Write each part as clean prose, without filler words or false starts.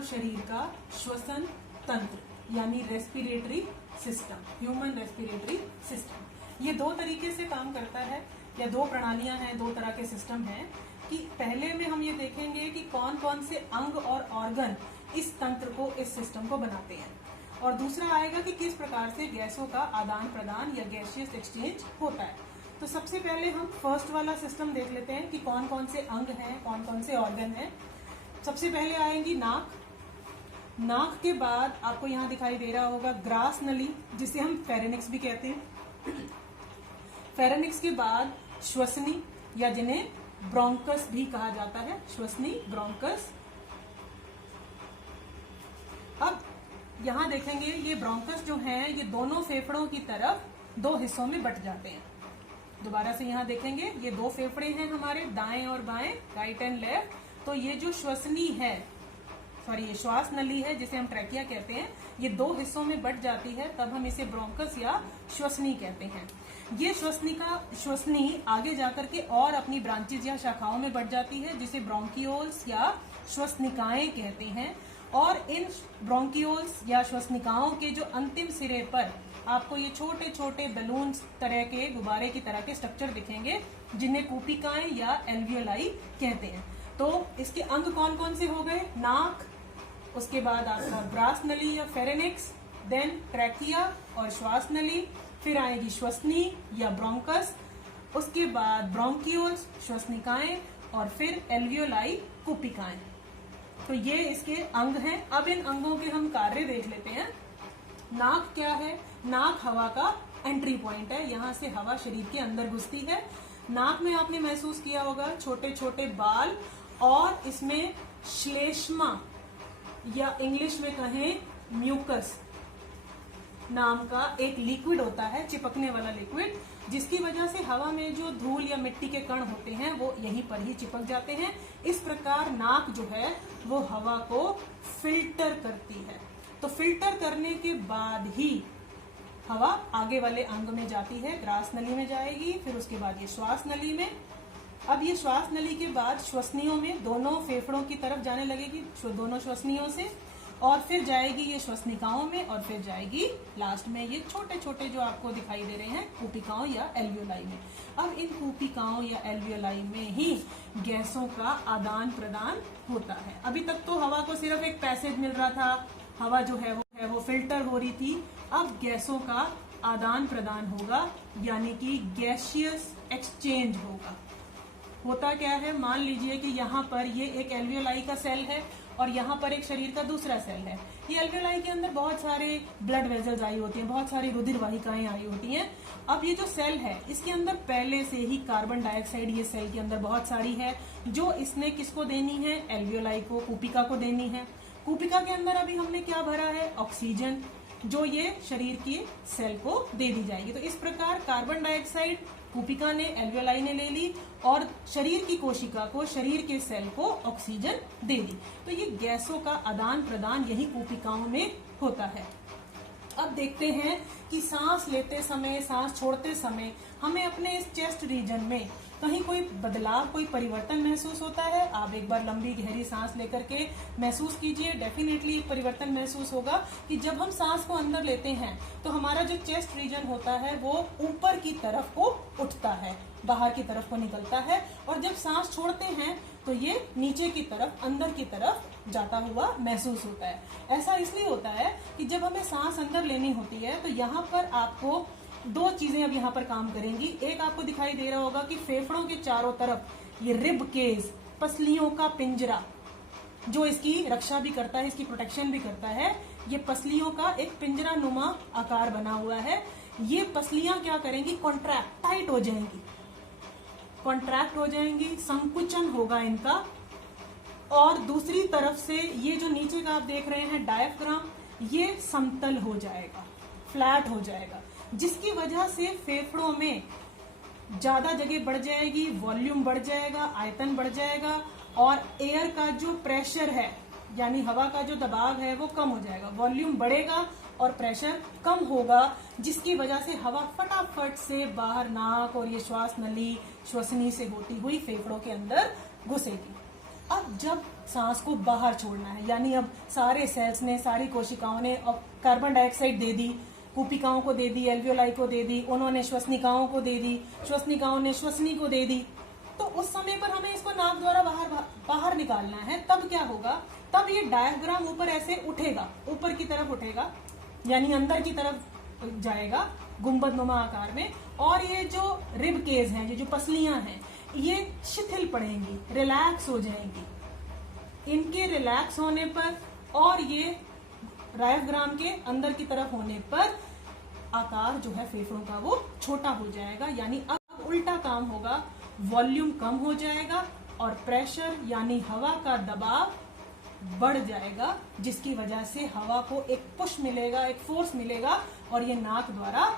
मानव शरीर का श्वसन तंत्र यानी respiratory system, human respiratory system, ये दो तरीके से काम करता है या दो प्रणालियां हैं, दो तरह के सिस्टम हैं कि पहले में हम ये देखेंगे कि कौन कौन से अंग और ऑर्गन इस तंत्र को, इस सिस्टम को बनाते हैं, और दूसरा आएगा कि किस प्रकार से गैसों का आदान प्रदान या गैसियस एक्सचेंज होता है। तो सबसे पहले हम फर्स्ट वाला सिस्टम देख लेते हैं कि कौन कौन से अंग हैं, कौन कौन से ऑर्गन हैं। सबसे पहले आएंगी नाक। नाक के बाद आपको यहाँ दिखाई दे रहा होगा ग्रास नली, जिसे हम फेरेनिक्स भी कहते हैं। फेरेनिक्स के बाद श्वसनी या जिन्हें ब्रोंकस भी कहा जाता है, श्वसनी ब्रोंकस। अब यहाँ देखेंगे ये ब्रोंकस जो हैं ये दोनों फेफड़ों की तरफ दो हिस्सों में बट जाते हैं। दोबारा से यहाँ देखेंगे ये दो फेफड़े हैं हमारे, दाएं और बाएं, राइट एंड लेफ्ट। तो ये जो श्वसनी है, सॉरी ये श्वास नली है जिसे हम ट्रैकिया कहते हैं, ये दो हिस्सों में बट जाती है, तब हम इसे ब्रोंकस या श्वसनी कहते हैं। ये श्वसनी आगे जाकर के और अपनी ब्रांचेज या शाखाओं में बट जाती है जिसे ब्रोंकियोल्स या श्वसनिकाएं कहते हैं। और इन ब्रोंकियोल्स या श्वसनिकाओं के जो अंतिम सिरे पर आपको ये छोटे छोटे बलून तरह के, गुब्बारे की तरह के स्ट्रक्चर दिखेंगे जिन्हें कूपिकाएं या एल्वियोलाई कहते हैं। तो इसके अंग कौन कौन से हो गए? नाक, उसके बाद आपका ग्रास नली या फेरेनिक्स, देन ट्रैकिया और श्वास नली, फिर आएगी श्वसनी या ब्रोंकस, उसके बाद ब्रोंकियोल्स श्वसनिकाएं, और फिर एल्वियोलाई कूपिकाएं। तो ये इसके अंग हैं। अब इन अंगों के हम कार्य देख लेते हैं। नाक क्या है? नाक हवा का एंट्री पॉइंट है, यहाँ से हवा शरीर के अंदर घुसती है। नाक में आपने महसूस किया होगा छोटे छोटे बाल, और इसमें श्लेष्मा या इंग्लिश में कहें म्यूकस नाम का एक लिक्विड होता है, चिपकने वाला लिक्विड, जिसकी वजह से हवा में जो धूल या मिट्टी के कण होते हैं वो यहीं पर ही चिपक जाते हैं। इस प्रकार नाक जो है वो हवा को फिल्टर करती है। तो फिल्टर करने के बाद ही हवा आगे वाले अंग में जाती है, ग्रास नली में जाएगी, फिर उसके बाद ये श्वास नली में। अब ये श्वास नली के बाद श्वसनियों में दोनों फेफड़ों की तरफ जाने लगेगी, दोनों श्वसनियों से, और फिर जाएगी ये श्वसनिकाओं में, और फिर जाएगी लास्ट में ये छोटे छोटे जो आपको दिखाई दे रहे हैं कूपिकाओं या एल्वियोलाई में। अब इन कूपिकाओं या एल्वियोलाई में ही गैसों का आदान प्रदान होता है। अभी तक तो हवा को सिर्फ एक पैसेज मिल रहा था, हवा जो है वो फिल्टर हो रही थी। अब गैसों का आदान प्रदान होगा, यानी कि गैसियस एक्सचेंज होगा। होता क्या है, मान लीजिए कि यहाँ पर ये एक एल्वियोलाई का सेल है और यहाँ पर एक शरीर का दूसरा सेल है। ये एल्वियोलाई के अंदर बहुत सारे ब्लड वेजल्स आई होती हैं, बहुत सारी रुधिर वाहिकाएं आई होती हैं। अब ये जो सेल है इसके अंदर पहले से ही कार्बन डाइऑक्साइड ये सेल के अंदर बहुत सारी है, जो इसने किसको देनी है? एल्वियोलाई को, कूपिका को देनी है। कूपिका के अंदर अभी हमने क्या भरा है? ऑक्सीजन, जो ये शरीर की सेल को दे दी जाएगी। तो इस प्रकार कार्बन डाइऑक्साइड कूपिका ने, एल्वियोलाई ने ले ली, और शरीर की कोशिका को, शरीर के सेल को ऑक्सीजन दे दी। तो ये गैसों का आदान प्रदान यही कूपिकाओं में होता है। अब देखते हैं कि सांस लेते समय, सांस छोड़ते समय हमें अपने इस चेस्ट रीजन में कहीं कोई बदलाव, कोई परिवर्तन महसूस होता है। आप एक बार लंबी गहरी सांस लेकर के महसूस कीजिए, डेफिनेटली एक परिवर्तन महसूस होगा कि जब हम सांस को अंदर लेते हैं तो हमारा जो चेस्ट रीजन होता है वो ऊपर की तरफ को उठता है, बाहर की तरफ को निकलता है, और जब सांस छोड़ते हैं तो ये नीचे की तरफ, अंदर की तरफ जाता हुआ महसूस होता है। ऐसा इसलिए होता है कि जब हमें सांस अंदर लेनी होती है तो यहाँ पर आपको दो चीजें अब यहाँ पर काम करेंगी। एक आपको दिखाई दे रहा होगा कि फेफड़ों के चारों तरफ ये रिब केज, पसलियों का पिंजरा, जो इसकी रक्षा भी करता है, इसकी प्रोटेक्शन भी करता है, ये पसलियों का एक पिंजरा नुमा आकार बना हुआ है। ये पसलियां क्या करेंगी? कॉन्ट्रैक्ट, टाइट हो जाएंगी, कॉन्ट्रैक्ट हो जाएंगी, संकुचन होगा इनका। और दूसरी तरफ से ये जो नीचे का आप देख रहे हैं डायफ्राम, ये समतल हो जाएगा, फ्लैट हो जाएगा, जिसकी वजह से फेफड़ों में ज्यादा जगह बढ़ जाएगी, वॉल्यूम बढ़ जाएगा, आयतन बढ़ जाएगा, और एयर का जो प्रेशर है यानी हवा का जो दबाव है वो कम हो जाएगा। वॉल्यूम बढ़ेगा और प्रेशर कम होगा, जिसकी वजह से हवा फटाफट से बाहर नाक और ये श्वास नली, श्वसनी से होती हुई फेफड़ों के अंदर घुसेगी। अब जब सांस को बाहर छोड़ना है, यानी अब सारे सेल्स ने, सारी कोशिकाओं ने कार्बन डाइऑक्साइड दे दी, कूपिकाओं को दे दी, एल्वियोलाई को दे दी, उन्होंने श्वसनिकाओं को दे दी, श्वसनिकाओं ने श्वसनी को दे दी, तो उस समय पर हमें इसको नाक द्वारा बाहर निकालना है। तब क्या होगा, तब ये डायफ्राम ऊपर ऐसे उठेगा, ऊपर की तरफ उठेगा, यानी अंदर की तरफ जाएगा गुंबदनुमा आकार में, और ये जो रिब केज है, ये जो पसलियां हैं, ये शिथिल पड़ेंगी, रिलैक्स हो जाएंगी। इनके रिलैक्स होने पर और ये डायफ्राम के अंदर की तरफ होने पर आकार जो है फेफड़ों का वो छोटा हो जाएगा, यानी अब उल्टा काम होगा, वॉल्यूम कम हो जाएगा और प्रेशर यानी हवा का दबाव बढ़ जाएगा, जिसकी वजह से हवा को एक पुश मिलेगा, एक फोर्स मिलेगा और ये नाक द्वारा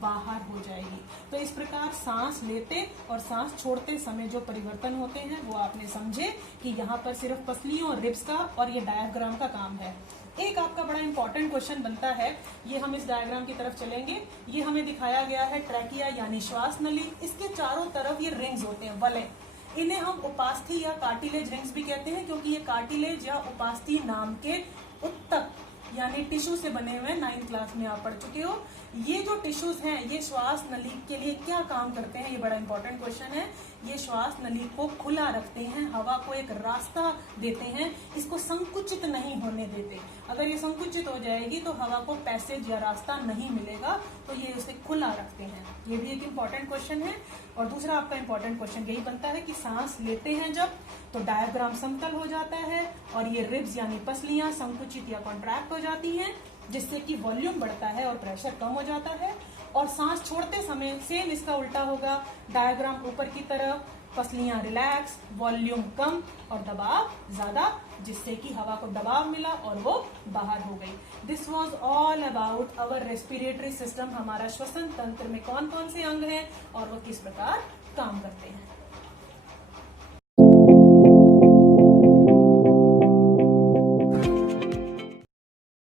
बाहर हो जाएगी। तो इस प्रकार सांस लेते और सांस छोड़ते समय जो परिवर्तन होते हैं वो आपने समझे कि यहाँ पर सिर्फ पसलियों और रिब्स का और ये डायफ्राम का काम है। एक आपका बड़ा इंपॉर्टेंट क्वेश्चन बनता है, ये हम इस डायग्राम की तरफ चलेंगे। ये हमें दिखाया गया है ट्रैकिया यानी श्वास नली, इसके चारों तरफ ये रिंग्स होते हैं, वलय। इन्हें हम उपास्थि या कार्टिलेज रिंग्स भी कहते हैं, क्योंकि ये कार्टिलेज या उपास्थि नाम के उत्तक यानी टिश्यू से बने हुए, 9th क्लास में आप पढ़ चुके हो। ये जो टिश्यूज हैं ये श्वास नली के लिए क्या काम करते हैं, ये बड़ा इंपॉर्टेंट क्वेश्चन है। ये श्वास नली को खुला रखते हैं, हवा को एक रास्ता देते हैं, इसको संकुचित नहीं होने देते। अगर ये संकुचित हो जाएगी तो हवा को पैसेज या रास्ता नहीं मिलेगा, तो ये उसे खुला रखते हैं। ये भी एक इम्पॉर्टेंट क्वेश्चन है। और दूसरा आपका इम्पॉर्टेंट क्वेश्चन यही बनता है कि सांस लेते हैं जब, तो डायफ्राम समतल हो जाता है और ये रिब्स यानी पसलियां संकुचित या कॉन्ट्रैक्ट हो जाती हैं, जिससे कि वॉल्यूम बढ़ता है और प्रेशर कम हो जाता है। और सांस छोड़ते समय सेम इसका उल्टा होगा, डायफ्राम ऊपर की तरफ, पसलियां रिलैक्स, वॉल्यूम कम और दबाव ज्यादा, जिससे कि हवा को दबाव मिला और वो बाहर हो गई। This was all about our respiratory system. हमारा श्वसन तंत्र में कौन कौन से अंग हैं और वो किस प्रकार काम करते हैं।